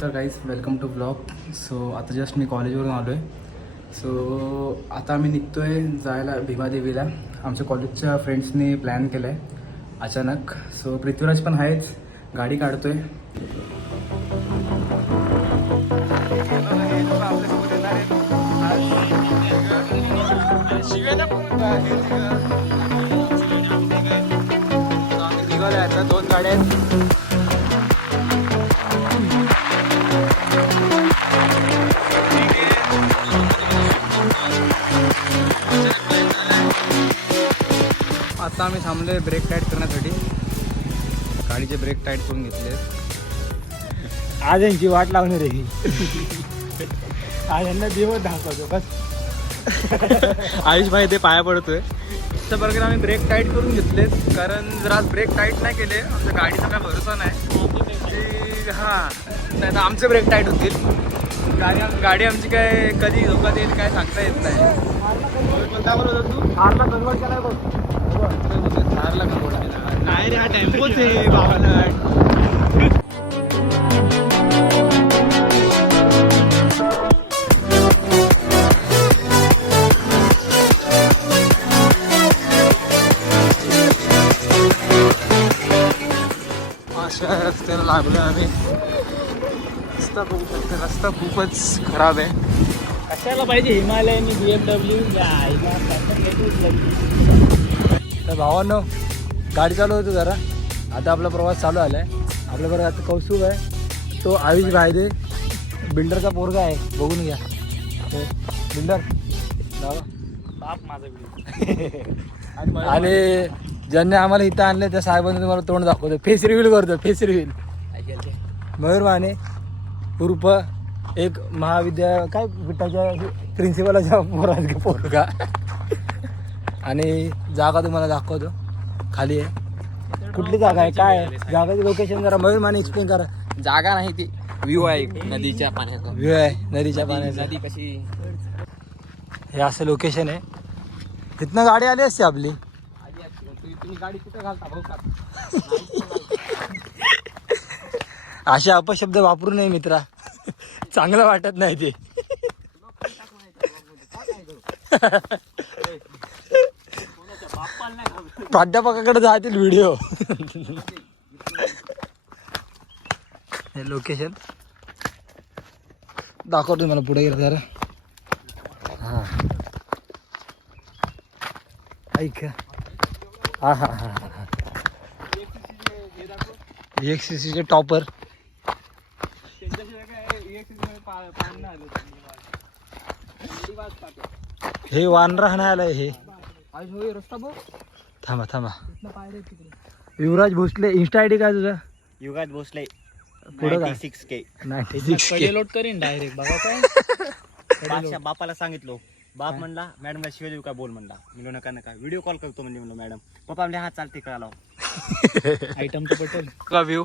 नमस्कार guys, welcome to blog. So आता just मी कॉलेजवरून आलो आहे. सो आता आम्ही निघतो आहे जायला भीमादेवीला. आमच्या कॉलेजच्या फ्रेंड्सनी प्लॅन केलं आहे अचानक. सो पृथ्वीराज पण आहेच, गाडी काढतो आहे. आता 2 गाड्या आहेत. आता आम्ही थांबलोय ब्रेक टाईट करण्यासाठी. गाडीचे ब्रेक टाईट करून घेतले. आज यांची वाट लावणार आहे. आज यांना दिवस दाखवतो बस. आयुष भाई ते पाया पडतोय. अशा प्रकारे आम्ही ब्रेक टाईट करून घेतलेत, कारण जर आज ब्रेक टाईट नाही केले आमच्या गाडीचा काय भरोसा नाही की नाही तर आमचे ब्रेक टाईट होतील. गाडी आमची काय कधी धोका देईल काय सांगता येत नाही. तू हारला कन्वर्ट केलाय बघ. हारला नाही रे, हा टेम्पोच आहे बाबाला. अशा रस्त्याला लागलो आम्ही. रस्ता बघू शकतो, रस्ता खूपच खराब आहे. कशाला पाहिजे हिमालयन BMW. तर भावांनो, गाडी चालू होतो जरा. आता आपला प्रवास चालू आलाय. आपल्याबरोबर आता कौस्तुभ आहे, तो आयुष भायदे बिल्डरचा पोरगा आहे. बघून घ्या बिल्डर बाप माझा. आणि ज्यांनी आम्हाला इथं आणले त्या साहेबांनी तुम्हाला तोंड दाखवतो. फेस रिव्हील करतो, फेस रिव्हील. मयूर माने उर्फ एक काय विटाच्या प्रिन्सिपलाच्या पोरगा. आणि जागा तुम्हाला दाखवतो, खाली आहे. कुठली जागा आहे, काय आहे जागाची लोकेशन जरा मयूर माने एक्सप्लेन करा. जागा नाही ती व्ह्यू आहे नदीच्या पाण्याचा. व्ह्यू आहे नदीच्या पाण्याचा. नदी कशी हे असं लोकेशन आहे. तिथनं गाडी आली असते आपली. तुम्ही गाडी कुठे घालता भाऊ का? असे अपशब्द वापरू नये मित्रा, चांगलं वाटत नाही ते. प्राध्यापकाकडे जातील व्हिडिओ. हे लोकेशन दाखवतो मला पुढे गेलं जरा. हां ऐक. हा हा हा हा EXCC चे टॉपर. हे वानरा हाणायला आलाय. हे रस्ता बघ. थांबा थांबा. युवराज भोसले. इंस्टा ID काय तुझा? युगात भोसले. पुढं काय? 96K. 96K. लोड करीन डायरेक्ट. बघा काय बापाला सांगितलो. बाप म्हणला मॅडमला शिवाय देऊ का बोल म्हणला. मी नका नका व्हिडिओ कॉल करतो म्हणजे म्हणलं मॅडम. पप्पा आपल्या हात चालते कळाला. आयटम तर पटेल का व्ह्यू.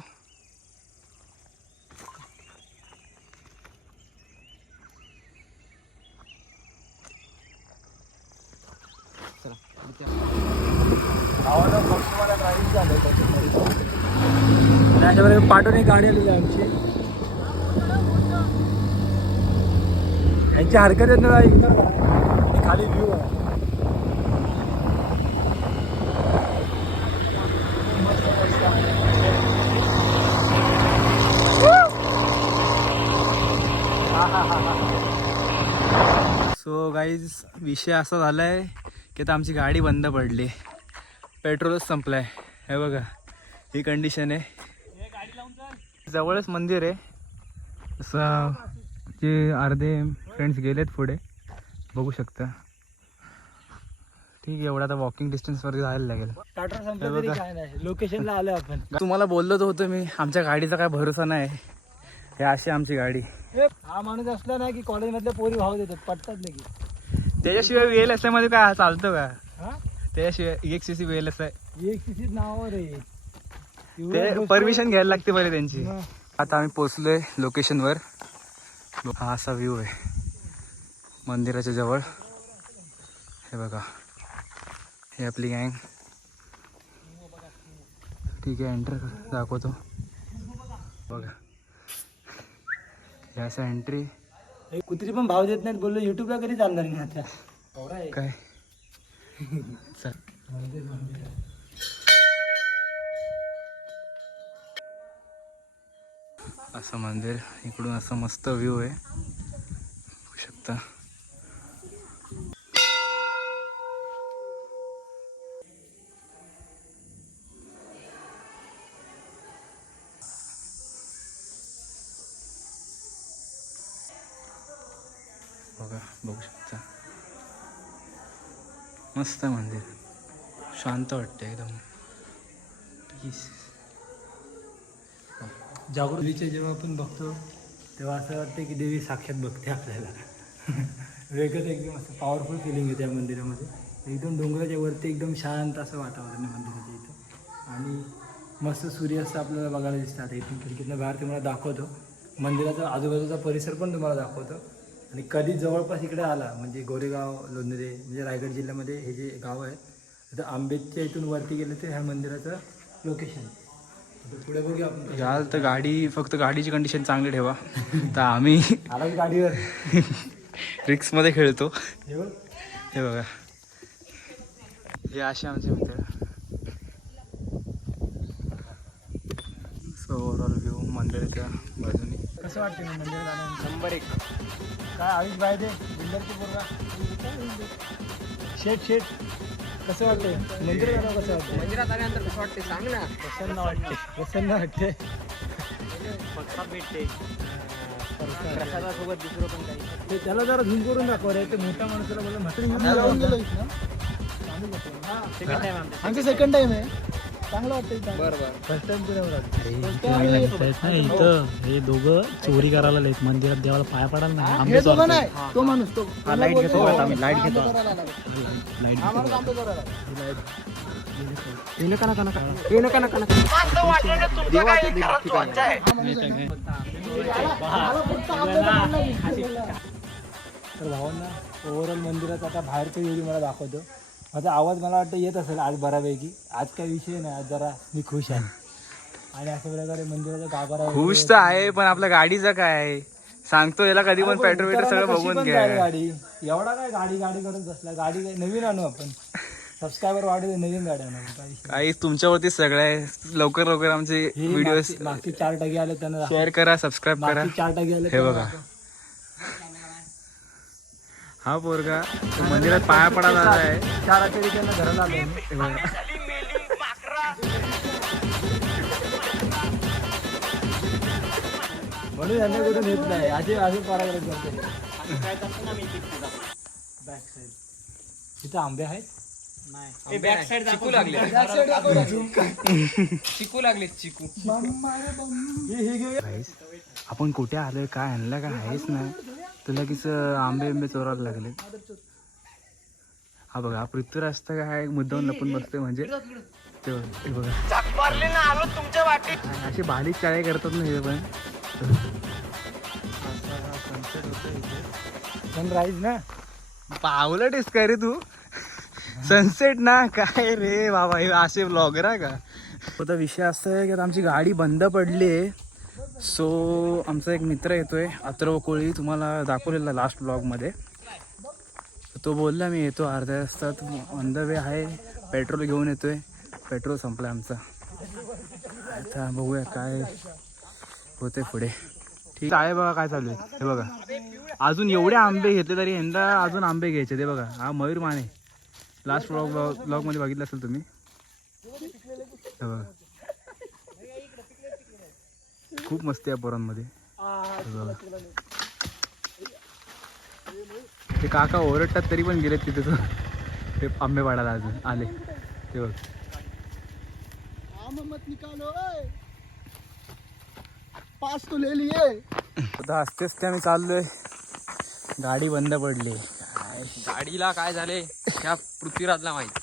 पाठवून एक गाडी आलेली आमची. यांची हरकत येत नाही. खाली व्ह्यू आहे. सो गाईज, विषय असा झाला आहे की आता आमची गाडी बंद पडली. पेट्रोलच संपलं आहे. हे बघा ही कंडिशन आहे. जवळच मंदिर आहे. असं जे अर्धे फ्रेंड्स गेलेत पुढे, बघू शकता. ठीक आहे, एवढा आता वॉकिंग डिस्टन्सवर जायला लागेल. लोकेशनला आलो आपण. तुम्हाला बोललो तर होतो मी, आमच्या गाडीचा काय भरोसा नाही. हे अशी आमची गाडी. हा माणूस असला ना की कॉलेजमधल्या पोरी भाव देतात, पटतात लगेच. त्याच्याशिवाय VLSI मध्ये काय चालतं का? हा त्याशिवाय EXCC VLSI EXCC नावावर आहे. ते परमिशन घ्यायला लागते बरे त्यांची. आता आम्ही पोचलोय लोकेशनवर. हा असा व्ह्यू आहे मंदिराच्या जवळ. हे बघा, हे आपली गँग. ठीक आहे, एंटर दाखवतो बघा. हे असं एंट्री कुत्री पण भाव देत नाहीत बोललो युट्यूबला कधी चालणार नाही आता काय चल. असं मंदिर इकडून असं मस्त व्ह्यू आहे बघू शकता. बघा बघू शकता मस्त मंदिर शांत वाटते एकदम पीस. जागृतीचे जेव्हा आपण बघतो तेव्हा असं वाटतं की देवी साक्षात बघते आपल्याला. वेगळंच एकदम असं पॉवरफुल फिलिंग आहे त्या मंदिरामध्ये. एकदम डोंगराच्या वरती एकदम शांत असं वातावरण आहे मंदिराच्या इथं आणि मस्त सूर्यास्त आपल्याला बघायला दिसतात. इथून खिडकीतनं बाहेर तुम्हाला दाखवतो मंदिराचा आजूबाजूचा परिसर पण तुम्हाला दाखवतो. आणि कधी जवळपास इकडे आला म्हणजे गोरेगाव लोणेरे म्हणजे रायगड जिल्ह्यामध्ये हे जे गाव आहे तर आंबेच्या इथून वरती गेलं ते ह्या मंदिराचं लोकेशन. पुढे बघूया आपण. याल तर गाडी फक्त गाडीची कंडिशन चांगली ठेवा. तर आम्ही आला की गाडीवर रिक्समध्ये खेळतो. हे बघ हे बघा हे असे आमचे मित्र. सो ओव्हरऑल व्ह्यू मंदिराच्या बाजूने कसं वाटतं मग मंदिरात आल्यानंतर? 100 काय आयुष बाय दे बिल्डरची पोरगा शेट कसं वाटतंय मंदिरात आल्यावर कसं वाटतं? मंदिरात आल्यानंतर कसं वाटते सांग ना. प्रसन्न वाटते भेटते प्रसादासोबत दुसरं पण काही. ते त्याला जरा झूम करून दाखव रे. ते मोठ्या माणसाला बोलला सेकंड टाइम आमचं सेकंड टाइम आहे. चांगलं वाटतं बरोबर. फर्स्ट टाइम तुला इथं हे दोघं चोरी करायला आलेत मंदिरात देवाला पाया पडायला नाही. आंबे तो चोरतायत. नाही तो माणूस तो लाईट घेतो आम्ही लाईट घेतो. तर भावांना ओव्हरऑल मंदिरात आता बाहेरचं व्हिडिओ मला दाखवतो. माझा आवाज मला वाटतं येत असेल आज बऱ्यापैकी. आज काही विषय नाही. आज जरा मी खुश आहे आणि अशा प्रकारे मंदिराचा गाभारा खुश तर आहे पण आपल्या गाडीचं काय सांगतो याला कधी पण पेट्रोल वेट्रोल सगळं बघून घ्या. गाडी एवढा काय गाडी करत बसला. गाडी काय नवीन आणू आपण. सबस्क्रायबर वाढले नवीन गाडी आणू. काही तुमच्यावरती सगळं आहे. लवकर लवकर आमचे व्हिडिओ मागची 4 टक्के आले त्यांना शेअर करा सबस्क्राईब करा. 4 टक्के आले हे बघा हा पोरगा तो मंदिरात पाया पडायला आहे. 4 अखेरी त्यांना घराला आले. म्हणून यांना कुठून येत नाही. असे पराग्राफ करते. बॅक साईड तिथं आंबे आहेत. चिकू लागले चिकू लागले चिकू. Guys, आपण कुठे आलोय काय आणलं काय आहेच नाही तर लगेच आंबे चोरायला लागले. हा बघा हा पृथ्वीराज असतं काय मुद्दाम लपून बसतोय म्हणजे ते बघा अशी बारीक चाळे करतात ना हे पण. सनराईज ना पावलटेस काय रे तू सनसेट ना काय रे बाबा हे असे ब्लॉगर आहे का. आता विषय असा आहे की आता आमची गाडी बंद पडली आहे. सो आमचा एक मित्र येतोय अथर्व कोळी तुम्हाला दाखवलेला लास्ट ब्लॉगमध्ये. तो बोलला मी येतो अर्ध्या तासात ऑन द वे आहे. पेट्रोल घेऊन येतोय. पेट्रोल संपलं आमचा. आता बघूया काय होते पुढे. ठीक आहे बघा काय चालू आहे हे बघा. अजून एवढे आंबे घेतले तरी यंदा अजून आंबे घ्यायचे. ते बघा हा मयूर माने लास्ट ब्लॉगमध्ये बघितलं असेल तुम्ही. हे बघा खूप मस्ती आहे पोरांमध्ये. ते काका ओरडतात तरी पण गेलेत तिथे तो ते आंबे पाडायला अजून आले ते बघ. आता हसतेच काय मी चाललोय. गाडी बंद पडली. गाडीला काय झाले त्या पृथ्वीराजला माहित.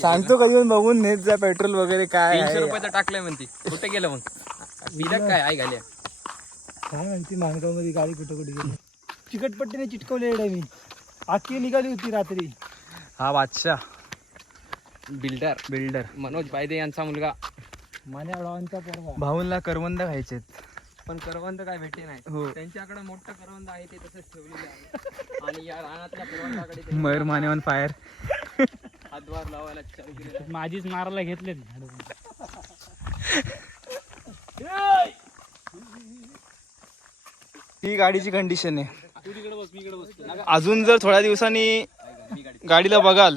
सांगतो कधी पण बघून नेत जा पेट्रोल वगैरे काय 300 आहे. रुपयाचं टाकलंय म्हणते. कुठे गेलं मग बिलक काय आई घाल्या. काय माहिती माणगावमध्ये गाडी कुठं गेली. चिकटपट्टीने चिटकवले मी. आखी निघाली होती रात्री. हा बादशाह बिल्डर मनोज बायदे यांचा मुलगा. मान्या रावांचा पोरगा. भाऊंला करवंद खायचेत. पण करवंद काय भेटे नाही. हो. त्यांच्याकडे मोठं करवंद आहे ते तसंच ठेवलेलं आहे. आणि या रानातल्या करवंदाकडे ते मयूर माने ऑन फायर. हातभार लावायला चालू केलेलं माझीच मारायला घेतले. ही गाडीची कंडिशन आहे. अजून जर थोड्या दिवसांनी गाडीला बघाल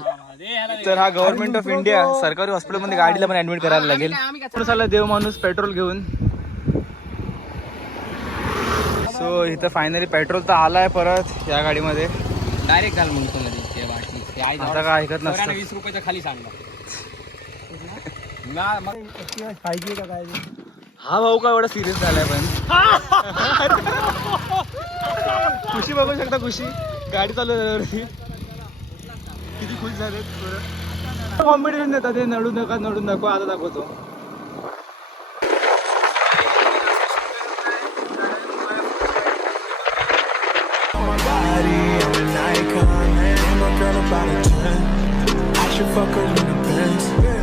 तर हा गव्हर्नमेंट ऑफ इंडिया सरकारी हॉस्पिटलमध्ये गाडीला पण ऍडमिट करायला लागेल. आला देव माणूस पेट्रोल घेऊन. सो इथं फायनली पेट्रोल तर आलाय परत या गाडीमध्ये. डायरेक्ट घाल म्हणतो मध्ये ते बाटली. ते आहे आता काय ऐकत नसतं. 20 रुपयाच्या खाली सांगला. पाहिजे का काय हा भाऊ का एवढा सिरियस झालाय पण. खुशी बघू शकता. खुशी गाडी चालू झाल्यावरती किती खुश झाले. कॉम्पिटिशन देतात ते नडू नका नडू नको. आता दाखवतो. I should fuck her in the Benz.